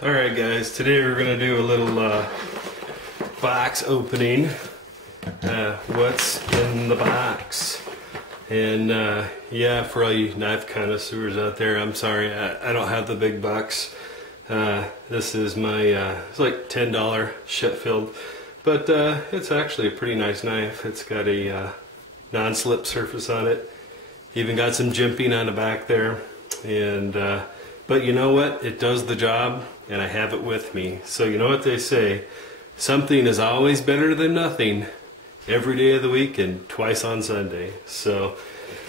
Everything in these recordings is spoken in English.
Alright guys, today we're going to do a little box opening. What's in the box? And yeah, for all you knife connoisseurs out there, I'm sorry, I don't have the big bucks. This is my, it's like $10 Sheffield, but it's actually a pretty nice knife. It's got a non-slip surface on it. Even got some jimping on the back there. And but you know what? It does the job, and I have it with me. So you know what they say, something is always better than nothing, every day of the week and twice on Sunday. So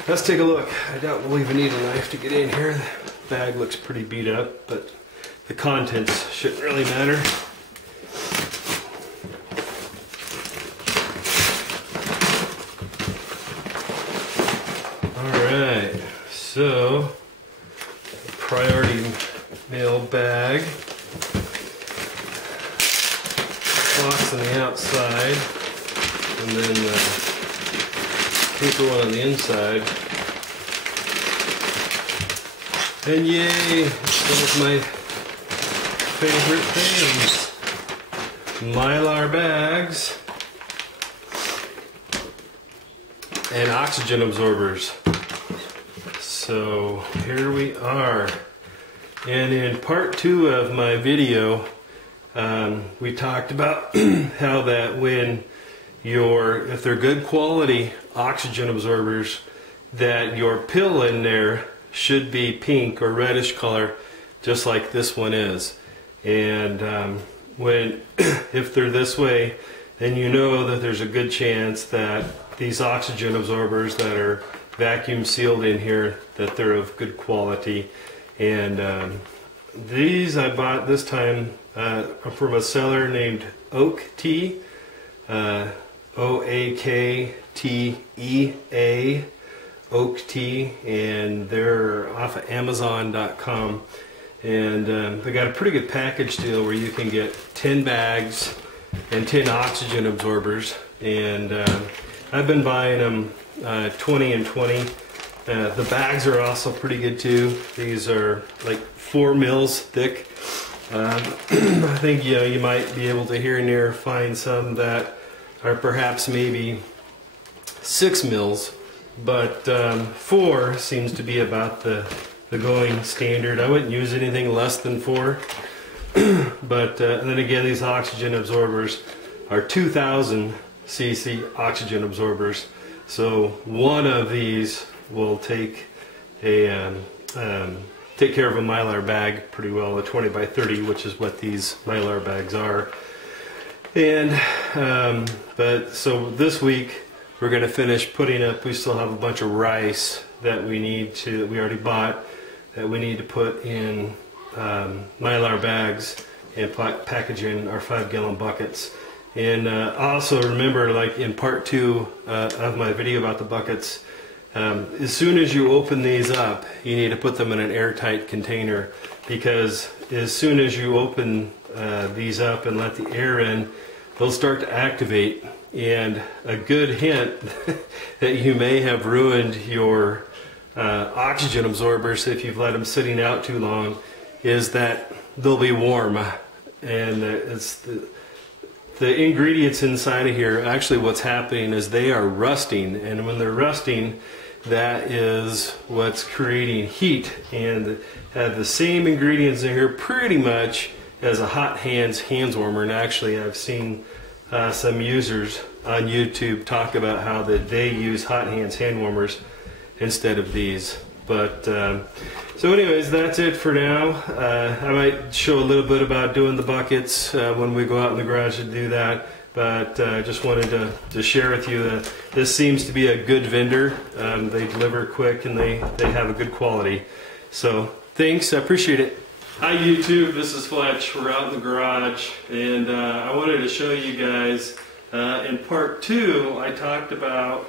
let's take a look. I doubt we'll even need a knife to get in here. The bag looks pretty beat up, but the contents shouldn't really matter. Alright, so priority mail bag, box on the outside, and then paper one on the inside. And yay, some of my favorite things, Mylar bags and oxygen absorbers. So here we are, and in part 2 of my video we talked about how that when if they're good quality oxygen absorbers, that your pill in there should be pink or reddish color, just like this one is. And if they're this way, then you know that there's a good chance that these oxygen absorbers that are vacuum sealed in here, that they're of good quality. And these I bought this time from a seller named Oak Tea, O-A-K-T-E-A, Oak Tea, and they're off of Amazon.com. And they got a pretty good package deal where you can get 10 bags and 10 oxygen absorbers. And I've been buying them 20 and 20. The bags are also pretty good too. These are like 4 mils thick. I think you might be able to here and there find some that are perhaps maybe 6 mils, but 4 seems to be about the going standard. I wouldn't use anything less than 4. But and then again, these oxygen absorbers are 2,000 cc oxygen absorbers. So one of these will take care of a Mylar bag pretty well, a 20 by 30, which is what these Mylar bags are. And but so this week we're going to finish putting up. We still have a bunch of rice that we already bought, that we need to put in Mylar bags and package in our 5-gallon buckets. And also remember, like in part 2 of my video about the buckets, as soon as you open these up, you need to put them in an airtight container, because as soon as you open these up and let the air in, they'll start to activate. And a good hint that you may have ruined your oxygen absorbers if you've let them sitting out too long is that they'll be warm. And it's the ingredients inside of here, actually what's happening is they are rusting, and when they're rusting, that is what's creating heat. And have the same ingredients in here pretty much as a hot hands warmer. And actually I've seen some users on YouTube talk about how that they use hot hands hand warmers instead of these. But so anyways, that's it for now. I might show a little bit about doing the buckets when we go out in the garage to do that. But I just wanted to share with you that this seems to be a good vendor. They deliver quick, and they have a good quality. So thanks, I appreciate it. Hi YouTube, this is Fletch. We're out in the garage, and I wanted to show you guys, in part 2 I talked about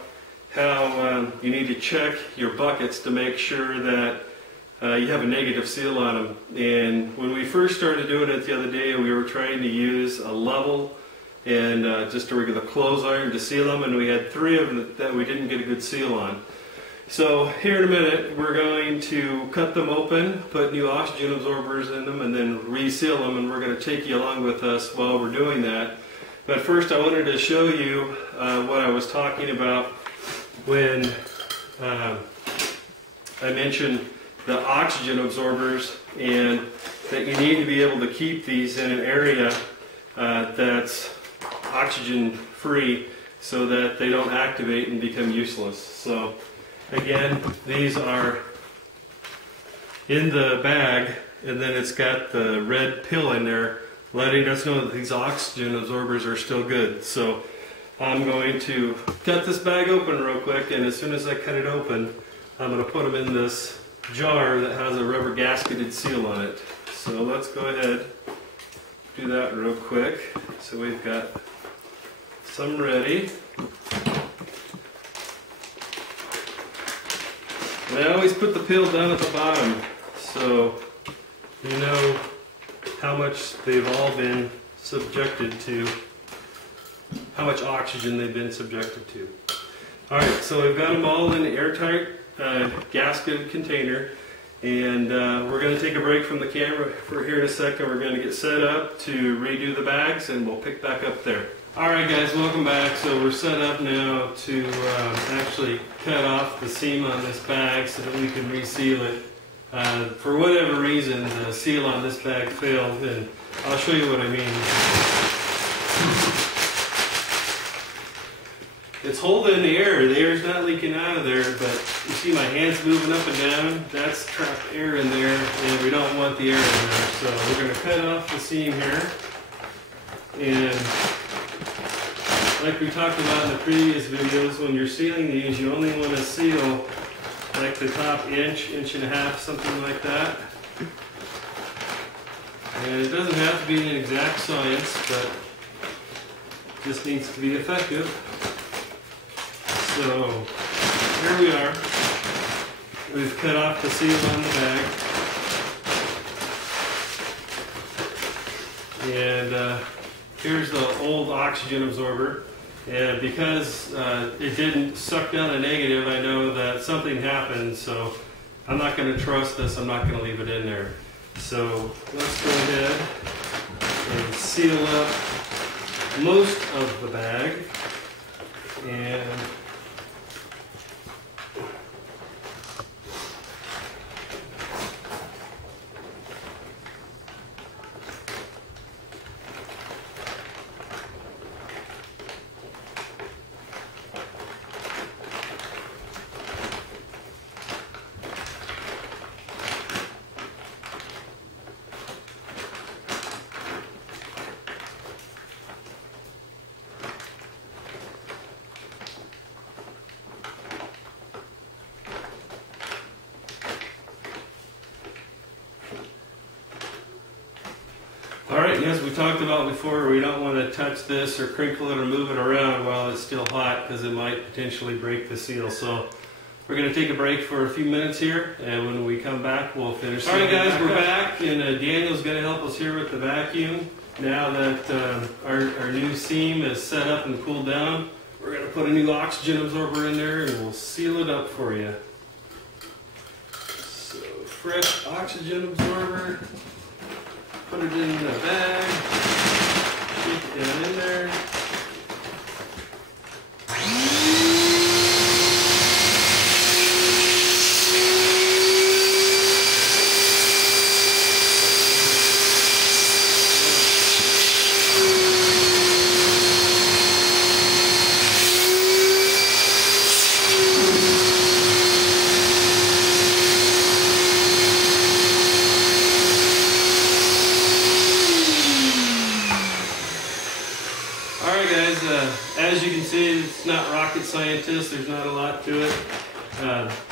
how you need to check your buckets to make sure that you have a negative seal on them. And when we first started doing it the other day, we were trying to use a level and just a regular clothes iron to seal them, and we had 3 of them that we didn't get a good seal on. So here in a minute, we're going to cut them open, put new oxygen absorbers in them, and then reseal them, and we're going to take you along with us while we're doing that. But first I wanted to show you what I was talking about when I mentioned the oxygen absorbers, and that you need to be able to keep these in an area that's oxygen free so that they don't activate and become useless. So again, these are in the bag, and then it's got the red pill in there letting us know that these oxygen absorbers are still good. So I'm going to cut this bag open real quick, and as soon as I cut it open, I'm going to put them in this jar that has a rubber gasketed seal on it. So let's go ahead, do that real quick. So we've got some ready. And I always put the pill down at the bottom, so you know how much they've all been subjected to, how much oxygen they've been subjected to. Alright, so we've got them all in an airtight gasketed container, and we're going to take a break from the camera for here in a second. We're going to get set up to redo the bags, and we'll pick back up there. Alright guys, welcome back. So we're set up now to actually cut off the seam on this bag so that we can reseal it. For whatever reason, the seal on this bag failed, and I'll show you what I mean. It's holding the air's not leaking out of there, but you see my hands moving up and down? That's trapped air in there, and we don't want the air in there. So we're going to cut off the seam here, and like we talked about in the previous videos, when you're sealing these, you only want to seal like the top inch, inch and a half, something like that. And it doesn't have to be an exact science, but it just needs to be effective. So here we are. We've cut off the seal on the bag. And here's the old oxygen absorber. And because it didn't suck down the negative, I know that something happened, so I'm not going to trust this. I'm not going to leave it in there. So let's go ahead and seal up most of the bag. And alright, as we talked about before, we don't want to touch this or crinkle it or move it around while it's still hot, because it might potentially break the seal. So we're going to take a break for a few minutes here, and when we come back, we'll finish. Alright guys, we're back, and Daniel's going to help us here with the vacuum. Now that our new seam is set up and cooled down, we're going to put a new oxygen absorber in there, and we'll seal it up for you. So fresh oxygen absorber. Put it in the bag, shake it down in there. As you can see, it's not rocket scientist. There's not a lot to it.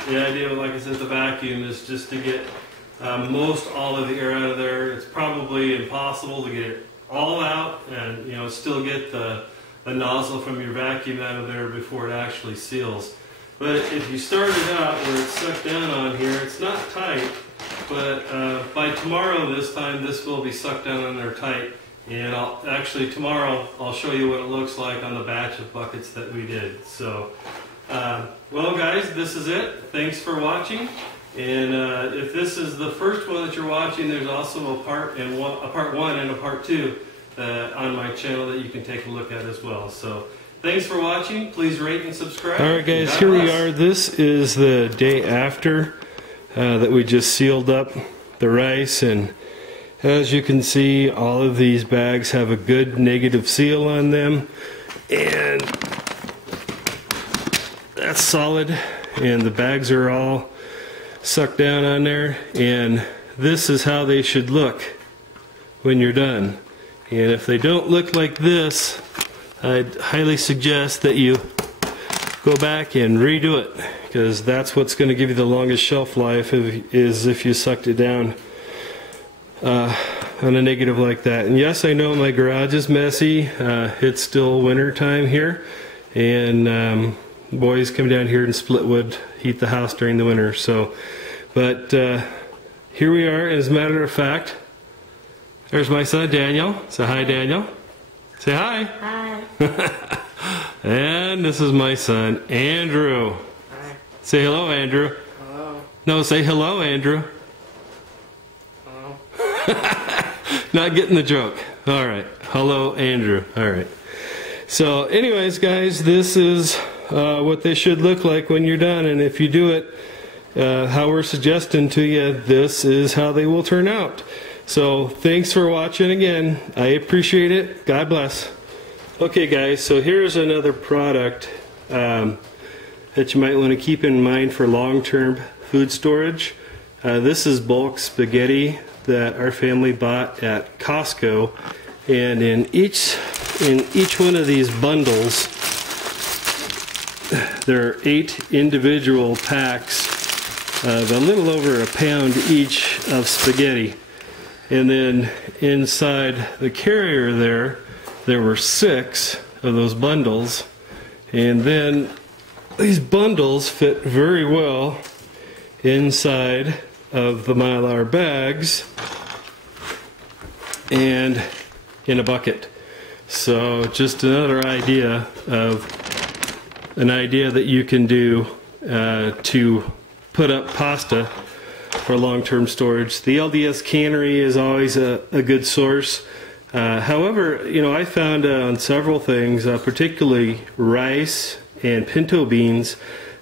The idea, like I said, the vacuum is just to get most all of the air out of there. It's probably impossible to get it all out and still get the nozzle from your vacuum out of there before it actually seals. But if you start it out where it's sucked down on here, it's not tight. But by tomorrow this time, this will be sucked down on there tight. And tomorrow I'll show you what it looks like on the batch of buckets that we did. So Well, guys, this is it. Thanks for watching. And if this is the first one that you're watching, there's also a part one and a part two on my channel that you can take a look at as well. So thanks for watching. Please rate and subscribe. All right, guys, here we are. This is the day after that we just sealed up the rice, and as you can see, all of these bags have a good negative seal on them, and that's solid, and the bags are all sucked down on there, and this is how they should look when you're done. And if they don't look like this, I'd highly suggest that you go back and redo it, because that's what's going to give you the longest shelf life, is if you sucked it down on a negative like that. And yes, I know my garage is messy. It's still winter time here, and boys come down here and split wood, heat the house during the winter. So, but here we are. As a matter of fact, there's my son Daniel. Say hi, Daniel. Say hi. Hi. And this is my son Andrew. Hi. Say hello, Andrew. Hello. No, say hello, Andrew. Hello. Not getting the joke. All right. Hello, Andrew. All right. So anyways, guys, this is what they should look like when you're done, and if you do it how we're suggesting to you, this is how they will turn out. So thanks for watching again. I appreciate it. God bless. Okay, guys, so here's another product that you might want to keep in mind for long-term food storage. This is bulk spaghetti that our family bought at Costco, and in each one of these bundles there are 8 individual packs of a little over a pound each of spaghetti, and then inside the carrier there were 6 of those bundles, and then these bundles fit very well inside of the Mylar bags and in a bucket. So just another idea that you can do to put up pasta for long-term storage. The LDS cannery is always a good source. However, you know, I found on several things, particularly rice and pinto beans,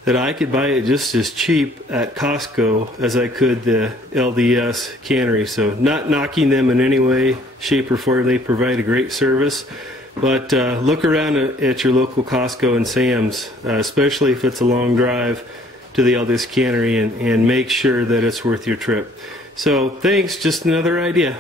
that I could buy it just as cheap at Costco as I could the LDS cannery. So not knocking them in any way, shape, or form. They provide a great service. But look around at your local Costco and Sam's, especially if it's a long drive to the LDS cannery, and make sure that it's worth your trip. So thanks, just another idea.